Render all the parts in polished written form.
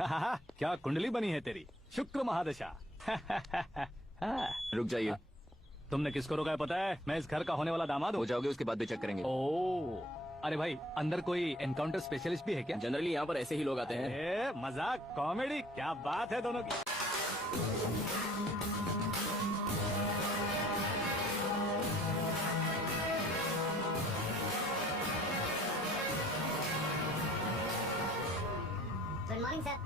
क्या कुंडली बनी है तेरी, शुक्र महादशा। रुक जाइए। तुमने किसको रोका है पता है? मैं इस घर का होने वाला दामाद हूँ। हो जाओगे उसके बाद भी चेक करेंगे। ओ, अरे भाई अंदर कोई एनकाउंटर स्पेशलिस्ट भी है क्या? जनरली यहाँ पर ऐसे ही लोग आते हैं। मजाक कॉमेडी, क्या बात है दोनों की। Good morning sir.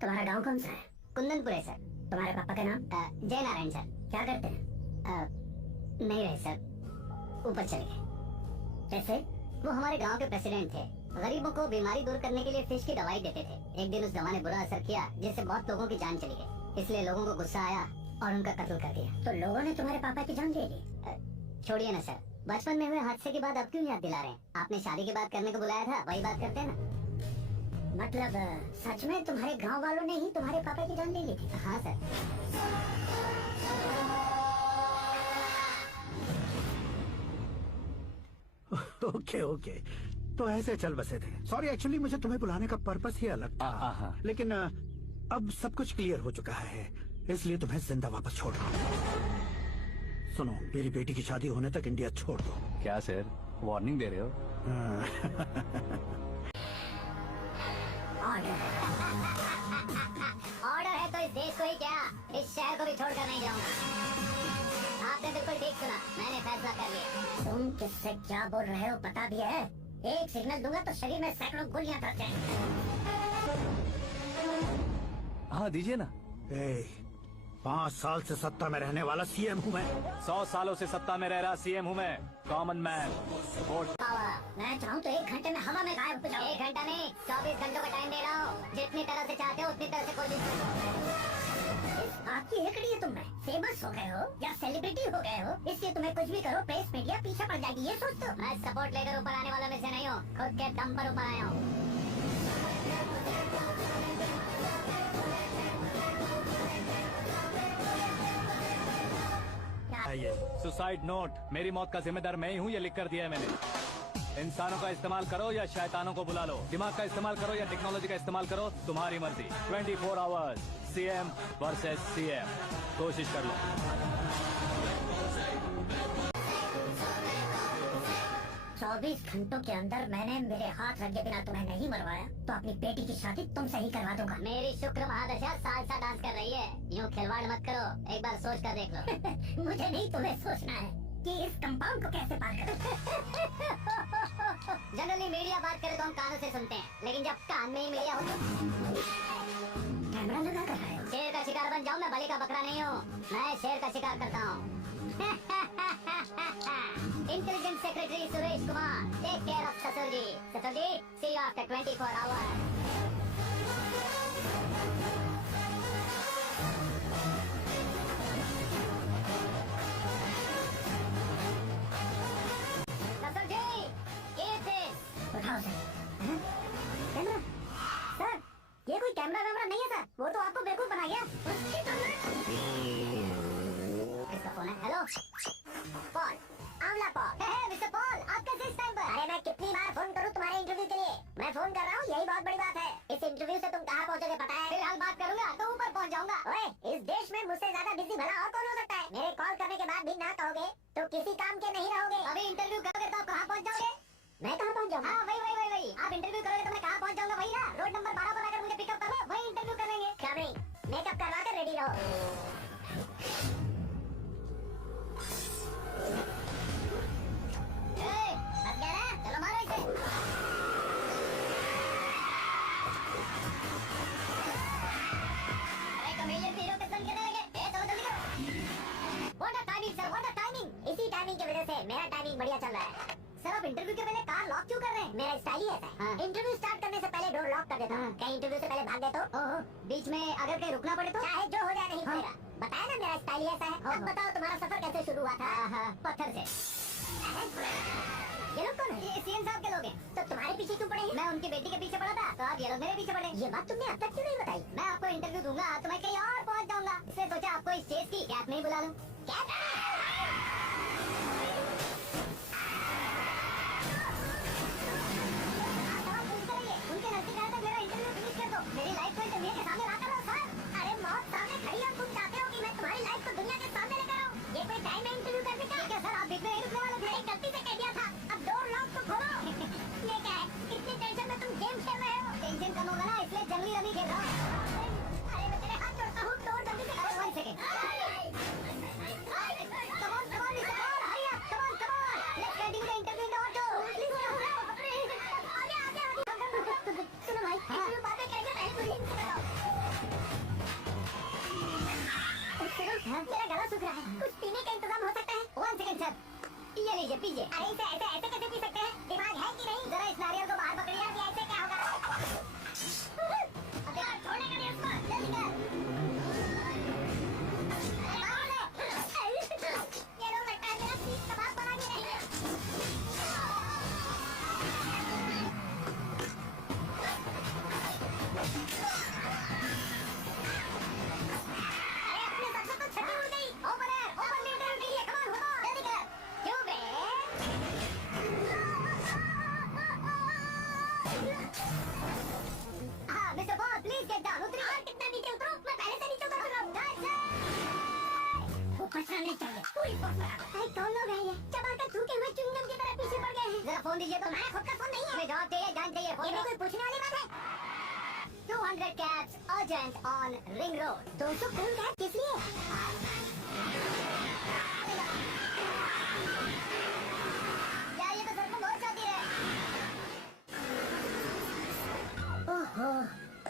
तुम्हारा गांव कौन सा है? कुंदनपुर है सर। तुम्हारे पापा का नाम? जय नारायण सर। क्या करते हैं? नहीं रहे सर, ऊपर चले गए। कैसे? वो हमारे गांव के प्रेसिडेंट थे। गरीबों को बीमारी दूर करने के लिए फिश की दवाई देते थे। एक दिन उस दवा ने बुरा असर किया जिससे बहुत लोगों की जान चली गई। इसलिए लोगों को गुस्सा आया और उनका कत्ल कर दिया। तो लोगों ने तुम्हारे पापा की जान ले ली? छोड़िए ना सर, बचपन में हुए हादसे के बाद अब क्यों याद दिला रहे हैं? आपने शादी की बात करने को बुलाया था, वही बात करते हैं ना। मतलब सच में तुम्हारे गांव वालों ने ही तुम्हारे पापा की जान ले ली थी? हाँ सर। ओके ओके, तो ऐसे चल बसे थे। सॉरी, एक्चुअली मुझे तुम्हें बुलाने का पर्पस ही अलग था। लेकिन अब सब कुछ क्लियर हो चुका है, इसलिए तुम्हें जिंदा वापस छोड़ रहा हूँ। सुनो, मेरी बेटी की शादी होने तक इंडिया छोड़ दो। क्या सर, वार्निंग दे रहे हो? ऑर्डर है तो इस देश को ही क्या, इस शहर को भी छोड़कर नहीं जाऊंगा। आपने बिल्कुल ठीक सुना, मैंने फैसला कर लिया। तुम किससे क्या बोल रहे हो पता भी है? एक सिग्नल दूंगा तो शरीर में सैकड़ों गोलियां भर जाएंगी। हाँ दीजिए ना। 5 साल से सत्ता में रहने वाला सीएम हूँ मैं। 100 सालों से सत्ता में रह रहा सीएम हूँ मैं, कॉमन मैन। मैं चाहूँ तो 1 घंटे में हवा में गायब हो जाऊं। 1 घंटा नहीं, 24 घंटों का टाइम दे रहा हूँ। जितनी तरह से चाहते हो उतनी तरह से कोशिश करो। इस बात की एकड़ी है तुम में फेमस हो गए हो या सेलिब्रिटी हो गए हो, इसलिए तुम्हें कुछ भी करो प्रेस मीडिया पीछे पड़ जाएगी, ये सोचते हो? मैं सपोर्ट लेकर ऊपर आने वालों में से नहीं हूँ, खुद के दम पर ऊपर आया हूँ। सुसाइड नोट, मेरी मौत का जिम्मेदार मैं ही हूँ, ये लिख कर दिया है मैंने। इंसानों का इस्तेमाल करो या शैतानों को बुला लो, दिमाग का इस्तेमाल करो या टेक्नोलॉजी का इस्तेमाल करो, तुम्हारी मर्जी। 24 आवर्स सीएम वर्सेस सीएम, कोशिश कर लो। 24 घंटों के अंदर मैंने मेरे हाथ रखे बिना तुम्हें नहीं मरवाया तो अपनी बेटी की शादी तुमसे ही करवा दूंगा। मेरी शुक्र महादशा सालसा डांस कर रही है, यूँ खिलवाड़ मत करो, एक बार सोच कर देख लो। मुझे नहीं, तुम्हें सोचना है कि इस कंपाउंड को कैसे पार करें। जनरली मीडिया बात करे तो हम कानों से सुनते हैं, लेकिन जब कान में ही मीडिया हो तो कैमरा लगा कर रहे हो? शेर का शिकार बन जाऊं, मैं बलि का बकरा नहीं हूँ, मैं शेर का शिकार करता हूँ। Intelligence secretary Suresh Kumar, take care of ससुर जी। ससुर जी, सी यू आफ्टर 24 आवर्स। ससुर जी, keep this। उठाओ सर। कैमरा? सर, ये कोई कैमरा वैमरा नहीं है सर, वो तो आपको बेवकूफ बना गया। किसका फोन है? Hello Paul, Amla Paul. Mister Paul, आप कैसे इस टाइम पर? अरे मैं कितनी बार फोन करूं तुम्हारे इंटरव्यू के लिए? मैं फोन कर रहा हूँ, यही बहुत बड़ी बात है। इस इंटरव्यू से तुम कहाँ पहुँचोगे पता है? फिलहाल बात करूंगा तो ऊपर पहुंच जाऊंगा। ओए, इस देश में मुझसे ज्यादा बिजी भला और कौन हो सकता है? मेरे कॉल करने के बाद भी ना कहोगे तो किसी काम के नहीं रहोगे। अभी इंटरव्यू करोगे तो आप कहाँ पहुंच जाओगे? मैं कहाँ पहुँच जाऊँगा? हाँ वही। आप इंटरव्यू करोगे तो मैं कहाँ पहुंच जाऊंगा? वही ना, रोड नंबर 12 पर अगर मुझे पिकअप कर लो, वही इंटरव्यू कर लेंगे। क्या नहीं, मेकअप करवा कर रेडी रहो। बस गया ना, चलो मारो इसे। अरे कमेडियन हीरो के सन कहने लगे, चलो जल्दी करो। What a timing sir, what a timing। इसी टाइमिंग की वजह से मेरा टाइमिंग बढ़िया चल रहा है। सर आप इंटरव्यू के पहले कार लॉक क्यों कर रहे हैं? मेरा स्टाइल ही ऐसा है। हाँ। इंटरव्यू स्टार्ट करने से पहले डोर लॉक कर देता हूँ। कहीं इंटरव्यू से पहले भाग गए तो? ओहो, बीच में अगर कहीं रुकना पड़े तो? चाहे जो हो जाए नहीं हाँ। होगा। बताया ना मेरा स्टाइल ही ऐसा है। अब बताओ तुम्हारा सफर कैसे शुरू हुआ था? पत्थर से। ये लोग कौन है? ये सीएम साहब के लोग हैं। तो तुम्हारे पीछे क्यों पड़े हैं? मैं उनकी बेटी के पीछे पड़ा था तो आप ये लोग मेरे पीछे पड़े। ये बात तुमने अब तक क्यों नहीं बताई? मैं आपको इंटरव्यू दूंगा तो मैं कहीं और पहुंच जाऊंगा, इसलिए सोचा आपको इस चेस की कैप नहीं बुला लूं। क्या? अरे जंगली रमी खेल रहा हूँ। अरे मैं तेरे हाथ जोड़ता हूँ, तोड़ जल्दी से। अरे 1 second. Come on, come on, Mr. Paul, hurry up, come on, come on. Let's continue the interview in the auto. सुनो भाई, इंटरव्यू बाद में करेंगे, पहले मुझे इनसे बताओ। सुनो, मेरा गला सूख रहा है, कुछ पीने का इंतजाम हो सकता है? 1 सेकंड सर, ये लीजिए पीजिए। अरे इसे ऐसे ऐसे कैसे पी सकते हैं? दिमाग है कि नहीं? जरा इस नारियल को बाहर पकड़िए। ये ऐसे क्या होगा? अब देखो, छोड़ेगा नहीं उसको, जल्दी कर। अरे बाहर ले। ये लोग लगता है मेरा सीख कबाब बना के नहीं है। अरे अपने सबसे तो छठी उड़ गई। ओपन है, ओपन इंटरव्यू के लिए, come on, come on, जल्दी कर। क्यों बे? हाँ, Mr. Paul, please get down, उतरिए। और कितना नीचे उतरो? मैं पहले से नीचे उतर रहा हूँ। वो पछड़ा नहीं चाहिए, पूरी पछड़ा। अरे कौन लोग हैं ये? चबाकर थूके हुए च्युइंगम की तरह पीछे पड़ गए हैं। जरा फोन दीजिए तो। मैं खुद का फोन नहीं है। हमें जवाब चाहिए, जान चाहिए। ये फोन भी कोई पूछने वाली बात है? 200 cabs urgent on Ring Road. 200 कौन कैब किस लिए? यार ये तो सर को बहुत चाहती है। ओहो,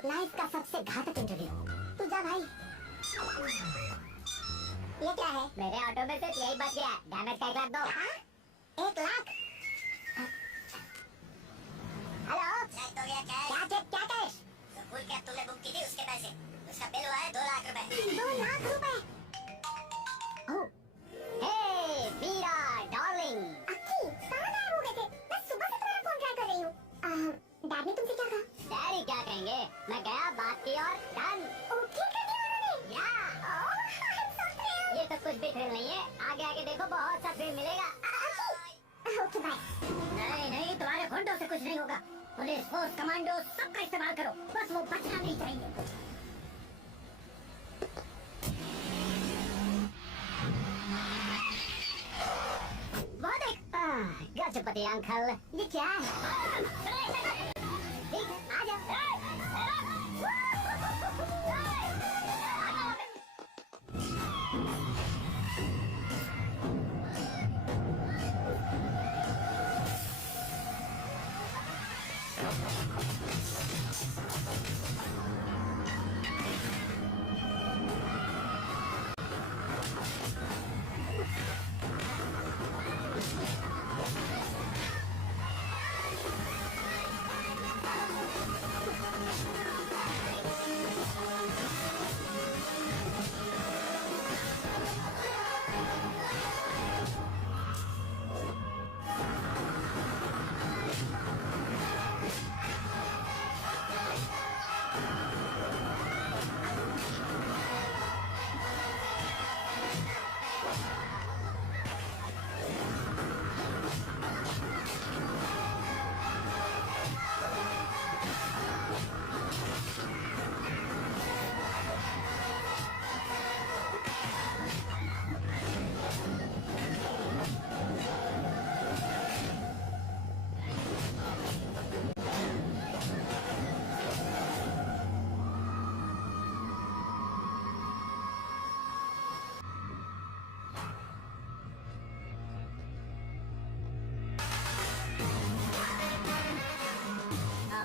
लाइफ का सबसे घातक इंटरव्यू। तू जा भाई। ये क्या है? मेरे ऑटो में सिर्फ यही बच गया। डैमेज का 1 लाख दो। हाँ? 1 लाख? हेलो? क्या चेक, क्या कैश? फुल कैब तुमने बुक की थी, उसके पैसे। उसका बिल हुआ है 2 लाख रुपए। 2 लाख रुपए? ओह, Hey, Veera, darling. अक्की, कहाँ गायब हो गए थे? मैं सुबह से तुम्हारा फोन ट्राई कर रही हूँ। डैड ने तुमसे क्या कहा? डैडी क्या कहेंगे? मैं गया, बात की और डन। ओके कर दिया उन्होंने? या ओह, I'm so thrilled। ये तो कुछ भी थ्रिल नहीं है। आगे आगे देखो, बहुत सा थ्रिल मिलेगा। Okay bye. नहीं नहीं, तुम्हारे घंटों से कुछ नहीं होगा। पुलिस फोर्स, कमांडो, सबका इस्तेमाल करो। बस वो बचना नहीं चाहिए। वो देख, गजपति अंकल, ये क्या है? देख, आ जा।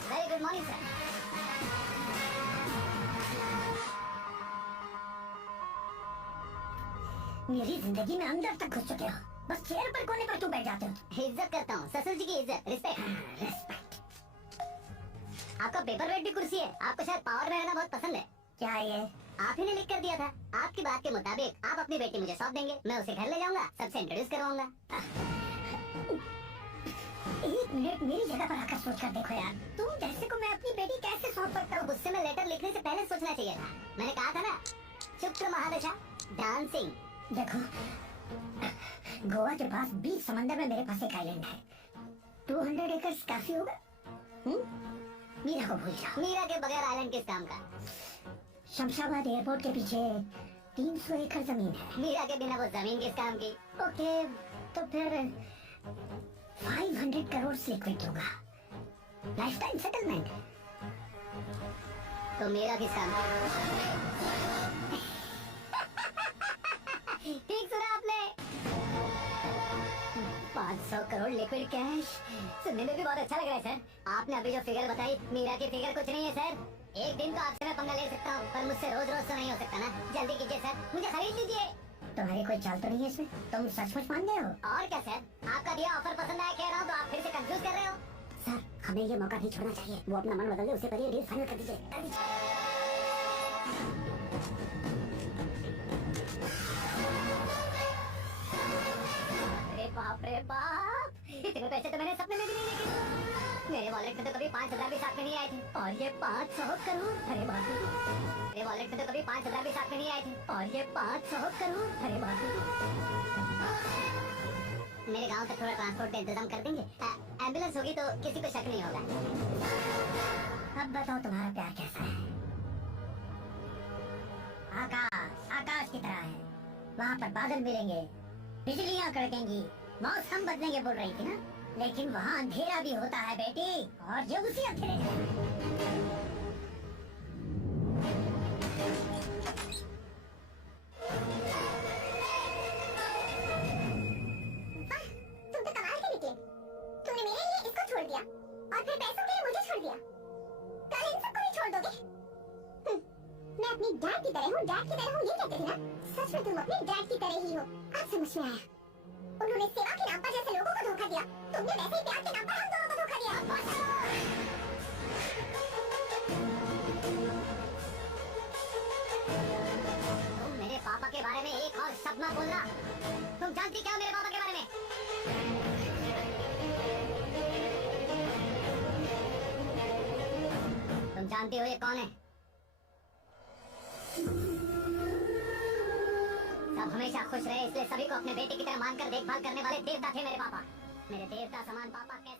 Very good morning sir. मेरी जिंदगी में अंदर तक घुस चुके हो। बस चेयर पर कोने पर क्यों बैठ जाते हो? इज्जत करता हूँ, ससुर जी की इज्जत, रिस्पेक्ट। रिस्पेक्ट। आपका पेपर वेट भी कुर्सी है। आपको शायद पावर में रहना बहुत पसंद है। क्या ये? आप ही ने लिख कर दिया था। आपकी बात के मुताबिक आप अपनी बेटी मुझे सौंप देंगे, मैं उसे घर ले जाऊंगा, सबसे इंट्रोड्यूस करवाऊंगा। 1 मिनट मेरी जगह पर आकर सोच कर देखो यार। तुम जैसे को मैं अपनी बेटी कैसे सौंप सकता हूँ? गुस्से में लेटर लिखने से पहले सोचना चाहिए था। मैंने कहा था ना, शुक्र महादशा, डांसिंग। देखो, गोवा के पास बीच समंदर में मेरे पास एक आइलैंड है। 200 एकर्स काफी होगा? मीरा को भूल जाओ। मीरा के बगैर आइलैंड किस काम का? शमशाबाद एयरपोर्ट के पीछे 300 एकड़ जमीन है। मीरा के बिना वो जमीन किस काम की? ओके, तो फिर 500 करोड़ से लिक्विड होगा। Life time settlement. तो मेरा किसका? ठीक सुना आपने। 500 करोड़ लिक्विड कैश, सुनने में भी बहुत अच्छा लग रहा है सर। आपने अभी जो फिगर बताई, मीरा की फिगर कुछ नहीं है सर। एक दिन तो आपसे मैं पंगा ले सकता हूँ, पर मुझसे रोज रोज तो नहीं हो सकता ना। जल्दी कीजिए सर, मुझे खरीद लीजिए। तुम्हारी कोई चाल तो नहीं है इसमें? तुम सचमुच मान गए हो? और क्या सर, आपका दिया ऑफर पसंद आया कह रहा हूँ, तो आप फिर से कंफ्यूज कर रहे हो। सर, हमें ये मौका नहीं छोड़ना चाहिए। वो अपना मन बदल दे, उससे पहले डील फाइनल कर दीजिए। अरे बाप रे बाप, इतने पैसे तो मैंने सपने में भी नहीं देखे। मेरे वॉलेट में तो कभी 5,000 भी साथ में नहीं आए थे, और ये 500 करोड़। अरे बाप रे, मेरे वॉलेट में तो कभी 5,000 भी साथ में नहीं आए थे, और ये 500 करोड़। अरे बाप रे, मेरे गांव तक थोड़ा ट्रांसपोर्ट का इंतजाम कर देंगे? एम्बुलेंस होगी तो किसी को शक नहीं होगा। अब बताओ तुम्हारा प्यार कैसा है? आकाश आकाश की तरह है। वहाँ पर बादल मिलेंगे, बिजलियाँ कड़केंगी, मौसम बदलेंगे बोल रही थी ना। लेकिन वहाँ अंधेरा भी होता है बेटी, और जो उसी अंधेरे तुम तो कमाल के निकले। तुमने मेरे लिए इसको छोड़ दिया और फिर पैसों के लिए मुझे छोड़ दिया। कल इन सबको भी छोड़ दोगे? मैं अपनी डैड की तरह हूँ, डैड की तरह हूँ, ये कहते थे ना। सच में तुम अपने डैड की तरह ही हो। अब समझ में आया। उन्होंने सेवा के नाम पर जैसे लोगों को धोखा दिया, तुमने वैसे ही प्यार के नाम पर हम दोनों को धोखा दिया। तुम मेरे पापा के बारे में एक और शब्द मत बोलना। तुम जानती क्या हो मेरे पापा के बारे में? तुम जानती हो ये कौन है? सब हमेशा खुश रहे, इसलिए सभी को अपने बेटे की तरह मानकर देखभाल करने वाले देवता थे मेरे पापा। मेरे देवता समान पापा कैसे